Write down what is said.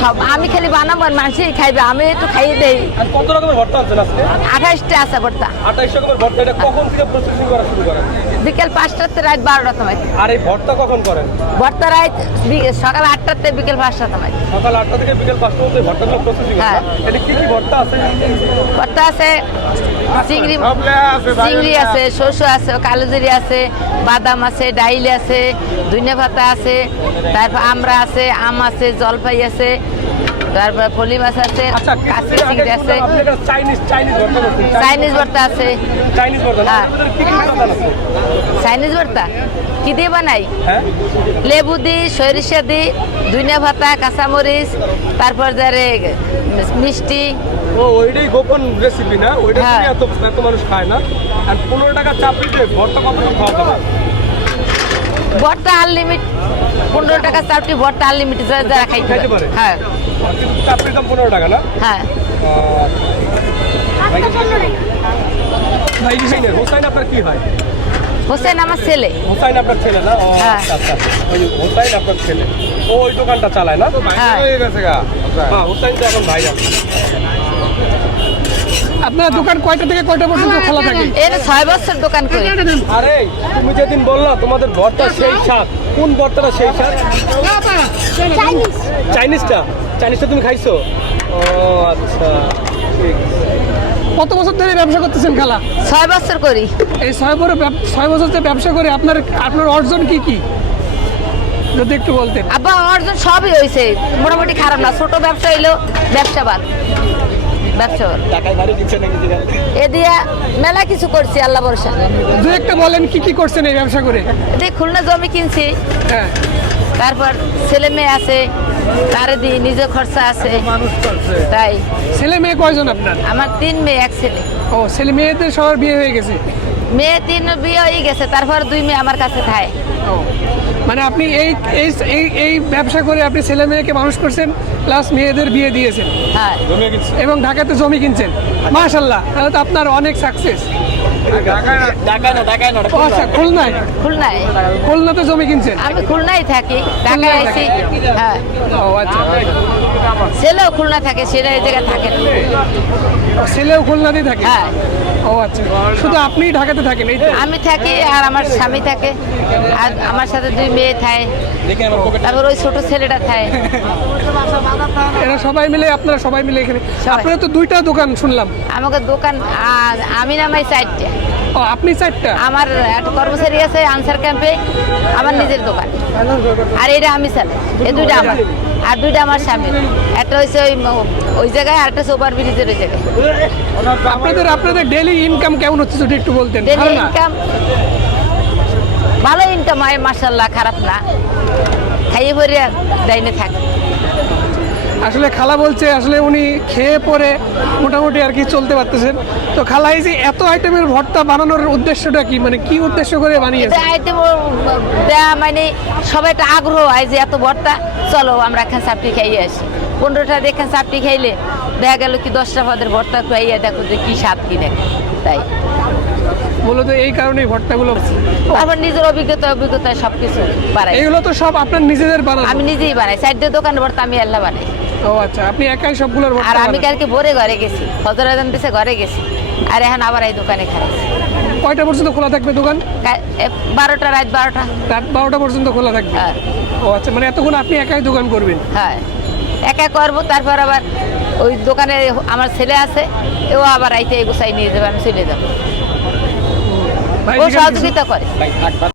সব আমি খালি বানাবো আর মানুষই খাইবে, আমি একটু খাইয়ে দেই। কত রকমের ভর্তা আছে আজকে? 28টা আছে ভর্তা। 28 রকমের ভর্তা। এটা কখন থেকে প্রসেসিং করা শুরু করেন? বিকেল 5টাতে রাত 12টার সময়। আর এই ভর্তা কখন করেন? ভর্তা রাত সকাল 8টাতে বিকেল 5টার সময়। সকাল 8টা থেকে বিকেল 5টা পর্যন্ত ভর্তাগুলো প্রসেসিং হয়। হ্যাঁ। এটা কি কি ভর্তা আছে? ভর্তা আছে চিংড়ি, চিংড়ি আছে, শস্য আছে, কালোজিরি আছে, বাদাম আছে, ডাইল আছে, ধনিয়া পাতা আছে, তারপর আমরা আছে, আম আছে, জলপাই আছে, তারপর ফলি মাছ আছে, আচ্ছা, কাশি চিংড়ি আছে, চাইনিজ ভর্তা করছেন। চাইনিজ ভর্তা আছে। চাইনিজ ভর্তা না? হ্যাঁ। কি কি উপাদান আছে? চাইনিজ ভর্তা কি দিয়ে বানাই? হ্যাঁ। লেবু দিই, সরিষা দিই, ধনিয়া পাতা, কাঁচামরিচ, তারপর যারে মিষ্টি। ও ওইটাই গোপন রেসিপি না? ওইটা হ্যাঁ। এত এত মানুষ খায় না। আর 15 টাকা চাপড়িতে ভর্তা কতটুকু খাওয়া যাবে? ভর্তা আনলিমিট, 15 টাকা চাপটি ভর্তা আনলিমিট যারা খাইতে খাইতে পারে? পারে। হ্যাঁ কিন্তু চাপড়ির দাম 15 টাকা না? হ্যাঁ। ভাই হোসাইন আপনার কি হয়? হোসেন আমার ছেলে। হোসাইন আপনার ছেলে না? ও হ্যাঁ। আচ্ছা আচ্ছা। ওই হোসাইন আপনার ছেলে, ও ওই দোকানটা চালায় না? হ্যাঁ। হ্যাঁ, হোসাইন তো এখন ভাইরাল। আপনার দোকান কয়টা থেকে কয়টা পর্যন্ত খোলা থাকে? এর 6 বছর দোকান করি। আরে তুমি যেদিন বললা তোমাদের ভর্তা সেই স্বাদ, কোন ভর্তাটা সেই স্বাদ? চাইনিজটা? চাইনিজটা তুমি খাইছো? ও আচ্ছা, ঠিক। কত বছর ধরে ব্যবসা করতেছেন খালা? 6 বছর করি। এই 6 বছর ধরে ব্যবসা করে আপনার অর্জন কি কি যদি একটু বলতেন। আব্বা অর্জন সবই হয়েছে, মোটামুটি খারাপ না। ছোট ব্যবসা হইলো ব্যবসাবাদ, ব্যবসাবাদ এ দিয়া মেলা কিছু করছি আল্লাহ ভরসা। দু একটা বলেন কি কি করছেন এই ব্যবসা করে? এদিকে খুলনা জমি কিনছি, হ্যাঁ। তারপর ছেলে মেয়ে আছে, তারে দিই, নিজে খরচা আছে। তাই ছেলে মেয়ে কয়জন আপনার? আমার 3 মেয়ে 1 ছেলে। ও ছেলে মেয়েদের সবার বিয়ে হয়ে গেছে? মেয়ে 3 বিয়ে হয়ে গেছে, তারপর 2 মেয়ে আমার কাছে থাকে। ও মানে আপনি এই এই এই এই ব্যবসা করে আপনি ছেলে মেয়েকে মানুষ করছেন, প্লাস মেয়েদের বিয়ে দিয়েছেন হ্যাঁ। এবং ঢাকাতে জমি কিনছেন। মাশাআল্লাহ, তাহলে তো আপনার অনেক সাকসেস। ও আচ্ছা, খুলনায়? খুলনায়। খুলনাতে জমি কিনছেন? আমি খুলনায় থাকি, ঢাকায় আইছি। হ্যাঁ। ও আচ্ছা। ছেলেও খুলনা থাকে, সেটা এই জায়গায় থাকে না। ও, ছেলেও খুলনাতেই থাকে? হ্যাঁ। ও আচ্ছা, শুধু আপনি ঢাকাতে থাকেন এই তো? আমি থাকি আর আমার স্বামী থাকে, আর আমার সাথে 2 মেয়ে থাকে, তারপর ওই ছোট ছেলেটা থাকে। এরা সবাই মিলে, আপনারা সবাই মিলে এখানে? সবাই। আপনারা তো 2টা দোকান শুনলাম। আমাকে দোকান আমি নামাই 4টা। ও আপনি 4টা? আমার একটা কর্মচারী আছে আনসার ক্যাম্পে, আমার নিজের দোকান। আর এটা আমি চালাই, এই 2টা আমার, আর 2টা আমার স্বামী। একটা হচ্ছে ওই জায়গায়, আর একটা সুপার ব্রিজের ওই জায়গায়। আপনাদের ডেইলি ইনকাম কেমন হচ্ছে যদি একটু বলতেন? ডেলি ভালো না? ইনকাম, ভালো ইনকাম হয় মাশাআল্লাহ, খারাপ না। খাইয়ে পরে দাইনে থাকে। আসলে খালা বলছে আসলে উনি খেয়ে পরে মোটামুটি আর কি চলতে পারতেছেন। তো খালা এই যে এত আইটেমের ভর্তা বানানোর উদ্দেশ্যটা কি, মানে কি উদ্দেশ্য করে বানিয়েছে? আইটেম দেয়া মানে সবাই একটা আগ্রহ হয় যে এত ভর্তা, চলো আমরা এখানে চাপটি খাইয়ে আসি। 15টা দেখেন চাপটি খাইলে দেখা গেল কি 10টা পদের ভর্তা খাইয়ে দেখো যে কি স্বাদ কি দেখে। তাই মূলত এই কারণেই ভর্তাগুলো। আমার নিজের অভিজ্ঞতায় সবকিছু বানাই। এগুলো তো সব আপনার নিজেদের বানানো? আমি নিজেই বানাই, 4টা দোকানে ভর্তা আমি আল্লাহ বানাই। ও আচ্ছা, আপনি একাই সবগুলোর ভর্তা আর আমি বানান? কালকে ভোরে ঘরে গেছি, ফজর আজান দিছে, ঘরে গেছি, আর এখন আবার এই দোকানে খাচ্ছি। কয়টা পর্যন্ত খোলা থাকবে দোকান? 12টা, রাত 12টা। রাত 12টা পর্যন্ত খোলা থাকবে? হ্যাঁ। ও আচ্ছা, মানে এতক্ষণ আপনি একাই দোকান করবেন? হ্যাঁ, একা করবো। তারপর আবার ওই দোকানে আমার ছেলে আছে, ও আবার আইতে গুছাই নিয়ে যাবে, আমি চলে যাবো। ভাই ও জিজ্ঞাসা- সহযোগিতা করে।